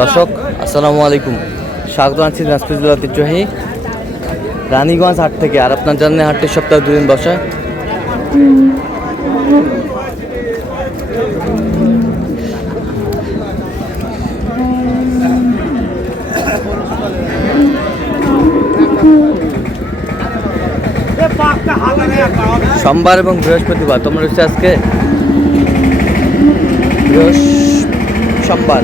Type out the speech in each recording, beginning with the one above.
দর্শক আসসালামু আলাইকুম, স্বাগত আছি দিনাজপুর জেলার ঐতিহ্যবাহী রানীগঞ্জ হাট থেকে। আর আপনার জানেন হাটটি সপ্তাহে 2 দিন বসে। সোমবার এবং বৃহস্পতিবার। তোমরা হচ্ছে আজকে সোমবার।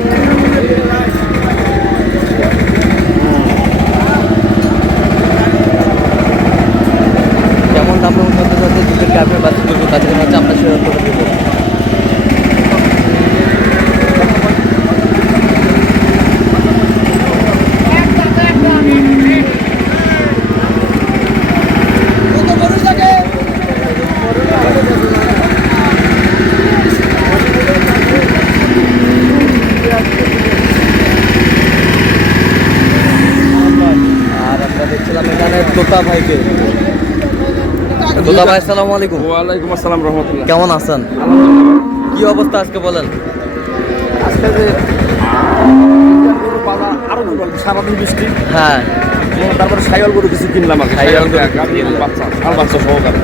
যেমন আমরা উন্নত জাতের দুধের গাভী বাছুর করবো, তাদের হচ্ছে আমরা সেবা করে দেবো। তোতা ভাইকে। তোতা ভাই আসসালামু আলাইকুম। ওয়ালাইকুম আসসালাম রহমতুল্লাহ। কেমন আছেন? কি অবস্থা আজকে বলেন? আজকে যে আরো সারাদিন বৃষ্টি, হ্যাঁ, তারপরে সাইওয়াল গরু কিছু কিনলাম। সাইওয়াল গরু বাচ্চা আর বাচ্চা সহকারে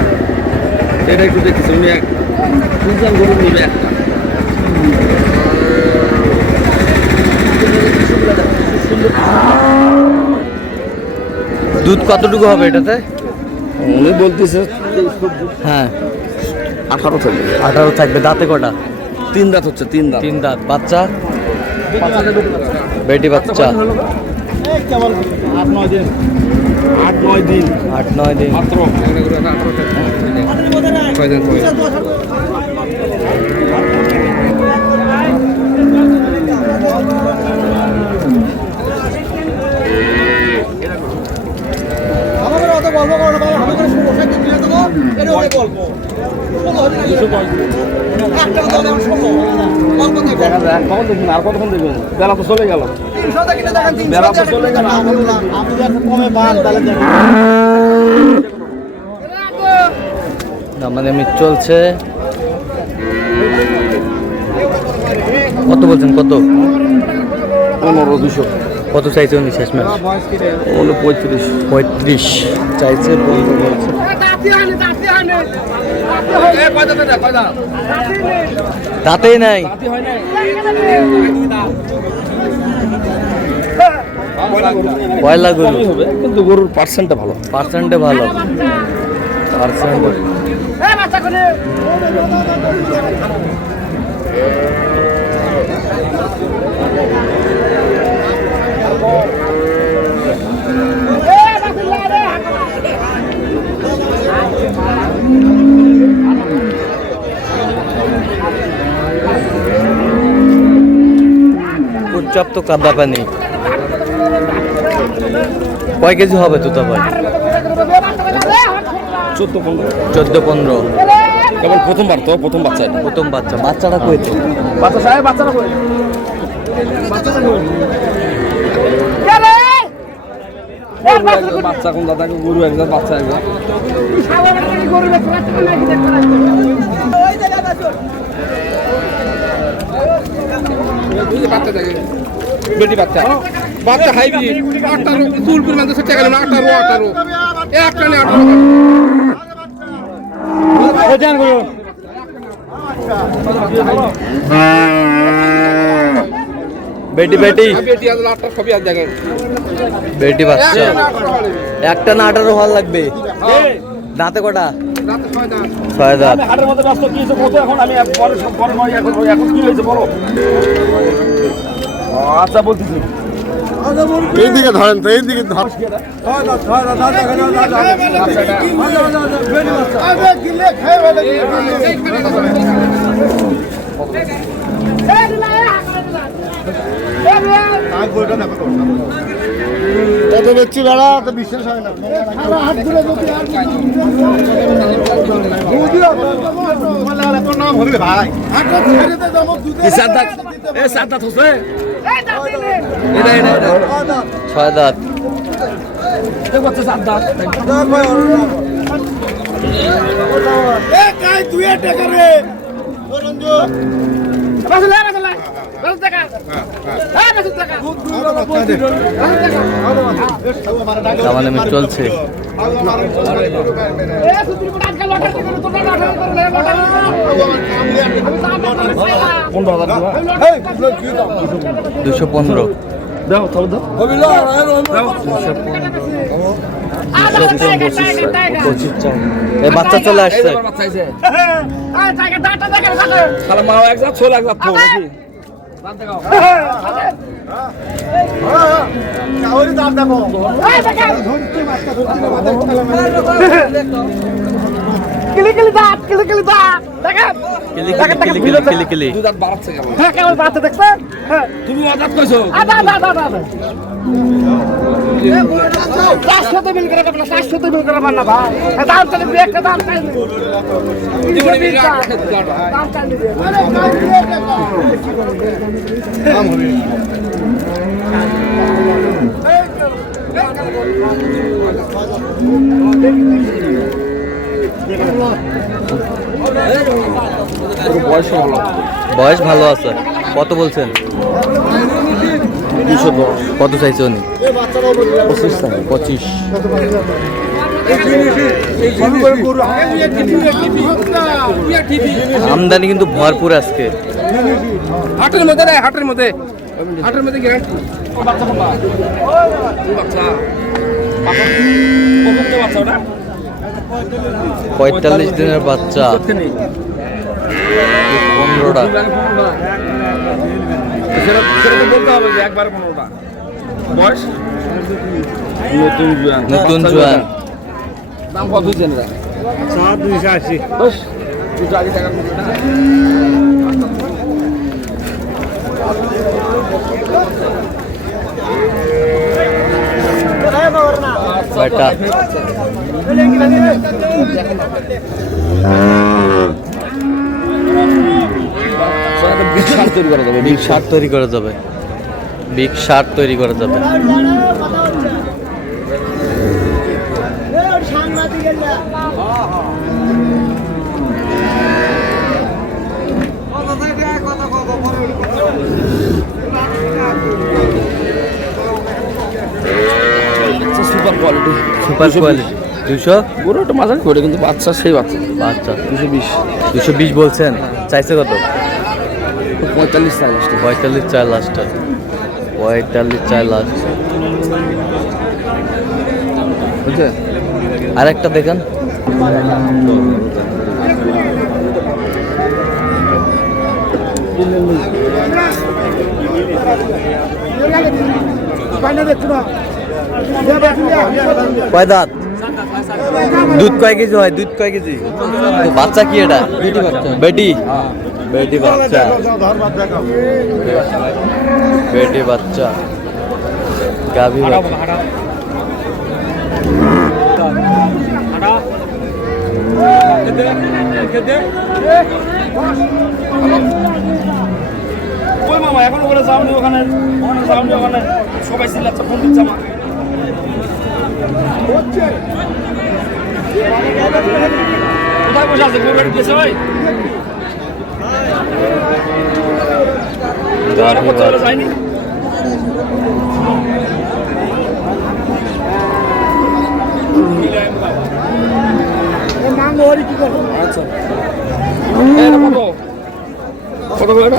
এটা একটু দেখতেছি। উনি তিনজন গরু নিবে একটা। দুধ কতটুকু হবে এটাতে? উনি বলতেছে হ্যাঁ 18 থাকবে। 18 থাকবে। দাঁতে কটা? 3 দাঁত হচ্ছে। 3 দাঁত। 3 দাঁত। বাচ্চা? বেটি বাচ্চা। 8-9 দিন। 8-9 দিন। 8-9 দিন মাত্র। আর কতক্ষণ দেখবেন? বেলা তো চলে গেল। মানে চলছে। কত বলছেন? কত? 1500। কত চাইছে উনি শেষ ম্যাচ? 35 চাইছে। দাঁতেই নাই। পয়লা গরু হবে, কিন্তু গরুর পার্সেন্টটা ভালো। পার্সেন্টে ভালো। পার্সেন্ট পর্যাপ্ত কাদা পানি। কয় কেজি হবে তোতা ভাই? 14-15। কেবল প্রথমবার তো, প্রথম বাচ্চা। প্রথম বাচ্চা। বাচ্চাটা কইছে? বাচ্চা সাহেব, বাচ্চাটা কই? বাচ্চাটা কই? বাচ্চা কোন দাদা? গরু একদম বাচ্চা একদম। বেটি বাচ্চা। বাচ্চা হাইব্রিড। 18 ফুল ফুল মানে সেটা গেল না। 18 একটা নে 18। ওজন গরু। বেটি বেটি আজ 8টা সবই আজ দেখেন। বেটি বাচ্চা। একটা না 18 হল লাগবে। দাঁতে কটা? রাতে 6 দাঁত। 6 দাঁত। আমি হাটের মধ্যে ব্যস্ত। কি হইছে কত এখন? আমি পরে সব পরে নয়। এখন কি হইছে বলো। আচ্ছা বলতেছি। এইদিকে ধরেন তো, এইদিকে ধর। কত দেখছি বেড়া, তো বিশ্বাস হয় না। নাম হবে ভাই। 7 দাঁত হচ্ছে। 6 দাঁত। করছে 7 দাঁত। দামাদামি চলছে। দুশো 15। এই বাচ্চা চলে আসছে। তুমি আজাদ কইছো বয়স ভালো আছে। কত বলছেন? 210। কত চাইছে উনি? 25। আমদানি কিন্তু ভরপুর আজকে। হাটের মধ্যে রে, হাটের মধ্যে গ্যারান্টি। বাচ্চা 45 দিনের বাচ্চা। 15টা। বলতে হবে যে একবার 15টা বয়স। নতুন জোয়ান। দাম কত জেনে রাখ? 280। বস তুই আগে টাকা কয়টা? বিগ শার্ট তৈরি করা যাবে। বিগ শার্ট তৈরি করা যাবে। Super quality. Super quality. 200। পুরো একটা মাঝারি করে, কিন্তু বাচ্চা সেই বাচ্চা। বাচ্চা 220। 220 বলছেন। চাইছে কত? 45 সাইজ। 45 চাই লাস্ট। 45 চাই লাস্ট। বুঝছে? আরেকটা দেখেন। কয় দাঁত? দুধ কয় কেজি হয়? দুধ কয় কেজি? বাচ্চা কি এটা? বেটি। বেটি বাচ্চা। বেটি বাচ্চা। গাভী বাচ্চা। ওই মামা এখন ওখানে যাওনি, ওখানে যাওনি, ওখানে সবাই চিল্লাচ্ছে, ফোন দিচ্ছে আমার। কোথায় বসে আছে? গরু গেছে ভাই, যায়নি। আচ্ছা কত কত এটা?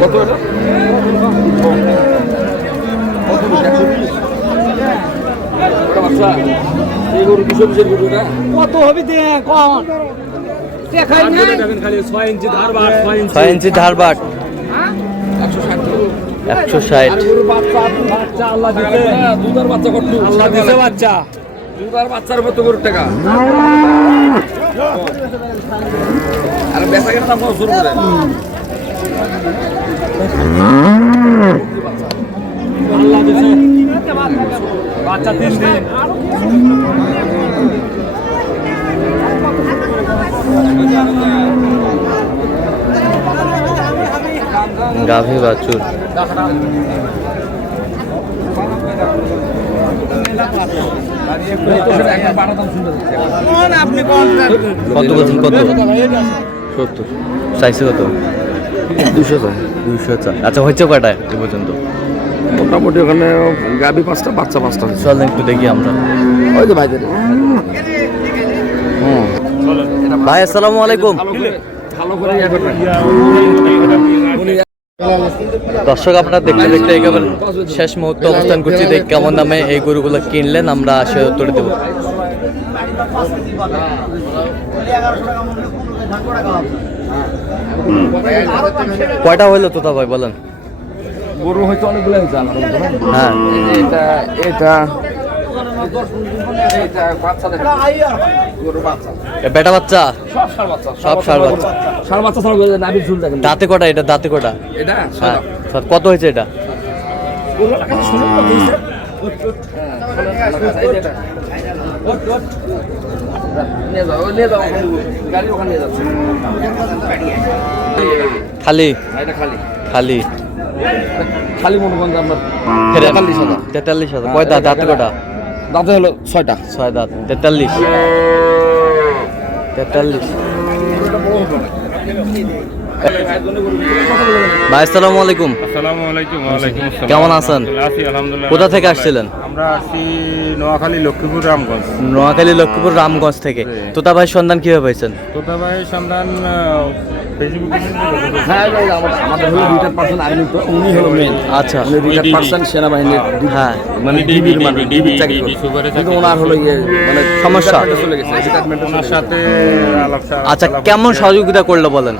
কত এটা? কত হবে কম? 6 ইঞ্চি ধারবাট। 160। দুধার বাচ্চা কত? আল্লাহ দিছে বাচ্চা। দুধার বাচ্চার মতো গরুর টাকা। আর বেচা কেনা দাম শুরু করে। আল্লাহ দিছে বাচ্চা 3 দিন। গাভী বাছুর। আপনি কত বলছেন? কত? 70 চাইছে কত? 200 চাই। 200 চা। আচ্ছা হচ্ছে কয়টা এ পর্যন্ত? মোটামুটি ওখানে গাবি 5টা, বাচ্চা 5টা। চলেন একটু দেখি আমরা। ওই যে ভাইদের ভাই আসসালামু আলাইকুম। ভালো করে ইয়া করবেন। দর্শক আপনারা দেখতে দেখতে একেবারে শেষ মুহূর্তে অবস্থান করছি। দেখ কেমন দামে এই গরুগুলো কিনলেন আমরা সে উত্তর দেবো। কয়টা হইলো তোতা ভাই বলেন? গরু হয়তো অনেকগুলো হয়েছে আমার মতো। হ্যাঁ এটা এটা এটা বাচ্চা দেখেন। গরু বাচ্চা এ বেটা বাচ্চা সব ষাঁড় বাচ্চা, সব ষাঁড় বাচ্চা। ষাঁড় বাচ্চা ছাড়া নাভির ঝুল দেখেন। দাঁতে কটা এটা? দাঁতে কটা? এটা হ্যাঁ কত হয়েছে এটা? নিয়ে যাও গাড়ি ওখানে নিয়ে যাচ্ছে। খালি এটা খালি খালি খালি মনে করেন যে আপনার 43,000। 43,000 কয় দাঁত? দাঁতে কটা? দাঁতে হলো 6টা। 6 দাঁত। 43 ভাই আসসালামু আলাইকুম। আসসালামু আলাইকুম। ওয়ালাইকুম আসসালাম। কেমন আছেন? আছি আলহামদুলিল্লাহ। কোথা থেকে আসছিলেন? আমরা আসছি নোয়াখালী লক্ষ্মীপুর রামগঞ্জ। নোয়াখালী লক্ষ্মীপুর রামগঞ্জ থেকে। তোতা ভাই সন্ধান কিভাবে পাইছেন? তোতা ভাই সন্ধান ফেসবুকে হ্যাঁ আমাদের হলো রিটার্ন পার্সন আইনি তো উনি হলো মেন। আচ্ছা উনি রিটার্ন পার্সন সেনাবাহিনীর হ্যাঁ মানে ডিবির মানে ডিবি চাকরি করে। কিন্তু ওনার হলো ইয়ে মানে সমস্যা চলে গেছে রিটায়ারমেন্ট ওনার সাথে আলাপ আচ্ছা কেমন সহযোগিতা করলো বলেন?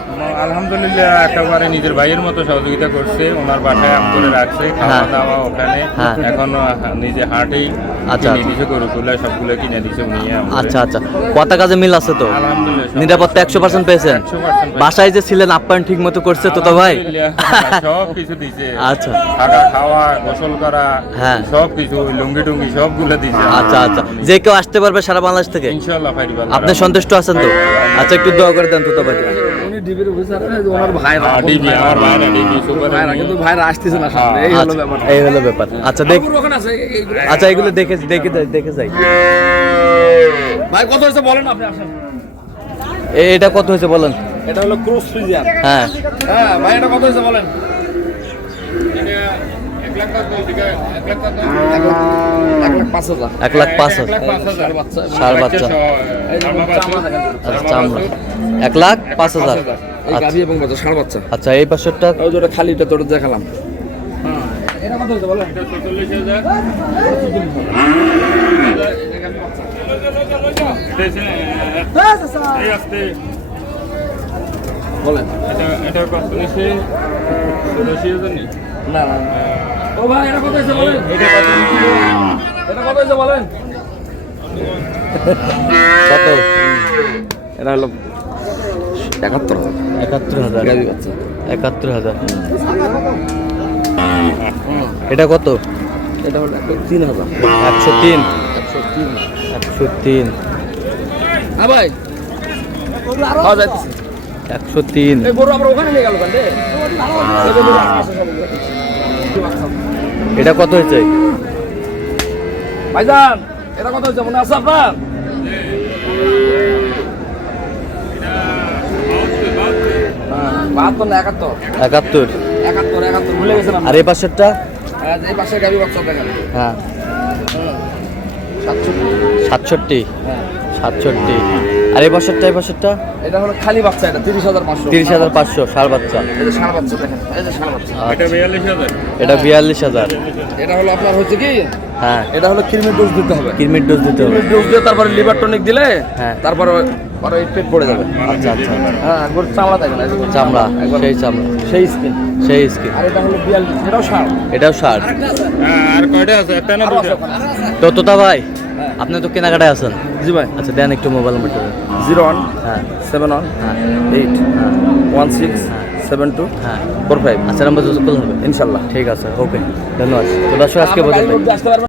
আলহামদুলিল্লাহ একেবারে নিজের ভাইয়ের মতো সহযোগিতা করছে। ওনার বাসায় আম করে রাখছে, খাওয়া হ্যাঁ। দাওয়া ওখানে। হ্যাঁ। এখনো নিজে হাটেই আচ্ছা। কিনে দিছে, গরুগুলো সবগুলো কিনে দিছে উনি। আচ্ছা আচ্ছা কথা কাজে মিল আছে তো? আলহামদুলিল্লাহ নিরাপত্তা 100% পেয়েছেন? 100% বাসায় যে ছিলেন আপ্যায়ন ঠিক মতো করছে তো ভাই? সব কিছু দিছে। আচ্ছা থাকা খাওয়া গোসল করা হ্যাঁ। সব কিছু লুঙ্গি টুঙ্গি সবগুলো দিছে। আচ্ছা আচ্ছা যে কেউ আসতে পারবে সারা বাংলাদেশ থেকে? ইনশাআল্লাহ ফাইবার আপনি সন্তুষ্ট আছেন তো? আচ্ছা একটু দোয়া করে দেন তো ভাই। উনি ডিবির অফিসার ওনার ভাইরা ডিবি আমার ভাইরা ডিবি সুপার ভাইরা কিন্তু ভাইরা আসতেছে না সামনে এই হলো ব্যাপার। এই হলো ব্যাপার। আচ্ছা দেখ ওখানে আছে এইগুলো। আচ্ছা এগুলো দেখে যাই। ভাই কত হয়েছে বলেন আপনি আসেন। এটা কত হয়েছে বলেন? এটা হলো ক্রস ফ্রিজিয়ান। হ্যাঁ হ্যাঁ ভাই এটা কত হয়েছে বলেন? 1,05,000 1,05,000 ষাঁড় বাচ্চা। ষাঁড় বাচ্চা। এই যে চামড়া দেখেন। আচ্ছা চামড়া 1,05,000। এই গাভী এবং বাচ্চা ষাঁড় বাচ্চা। আচ্ছা এই পাশেরটা ওই যেটা খালিটা তোর দেখালাম। এটা কত হয়েছে বলেন? বলেন এটা কত নিছে? 80,000 নি? না না ও ভাই এটা কত হয়েছে বলেন? এটা কত নিছে? এটা কত হয়েছে বলেন? কত? এটা হলো 71,000 71,000 গাভী বাচ্চা। 71,000। এটা কত? এটা হলো 3,000 103 103 103 হ্যাঁ ভাই খাওয়া যাইতেছে 103 এই গরু আমরা ওখানে নিয়ে গেল কেন রে? এটা কত হয়েছে? ভাইজান এটা কত হয়েছে মনে আছে আপনার? হ্যাঁ 72 না 71 71 71 ভুলে গেছেন আর এই পাশেরটা? এই পাশে গাভী বাচ্চা দেখেন। হ্যাঁ 67 হ্যাঁ 67 আর এই পাশেরটা? এই পাশেরটা এটা হলো খালি বাচ্চা। এটা 30,500 30,500 ষাঁড় বাচ্চা। এই যে ষাঁড় বাচ্চা দেখেন। এই যে ষাঁড় বাচ্চা। এটা 42,000। এটা 42,000। এটা হলো আপনার হচ্ছে কি হ্যাঁ এটা হলো কৃমির ডোজ দিতে হবে। কিডনির ডোজ দিতে হবে। ডোজ দিয়ে তারপরে লিভার টনিক দিলে হ্যাঁ। তারপরে পরে পেট পড়ে যাবে। আচ্ছা আচ্ছা হ্যাঁ গরুর চামড়া দেখেন। চামড়া একবার সেই চামড়া সেই স্কিন। সেই স্কিন। আর এটা হলো 42 এটাও ষাঁড়। এটাও ষাঁড়। আর কয়টা আছে? একটা না দুটো? তো তোতা ভাই আপনি তো কেনাকাটায় আছেন। জি ভাই আচ্ছা দেন একটু মোবাইল নাম্বারটা। 01 হ্যাঁ 71 হ্যাঁ 8 16 72 হ্যাঁ 45 আচ্ছা নাম্বার যোগাযোগ করলে হবে ইনশাল্লাহ। ঠিক আছে ওকে ধন্যবাদ। তো দর্শক আজকে আপনি বোঝেন গাড়ির মধ্যে আসতে পারবেন।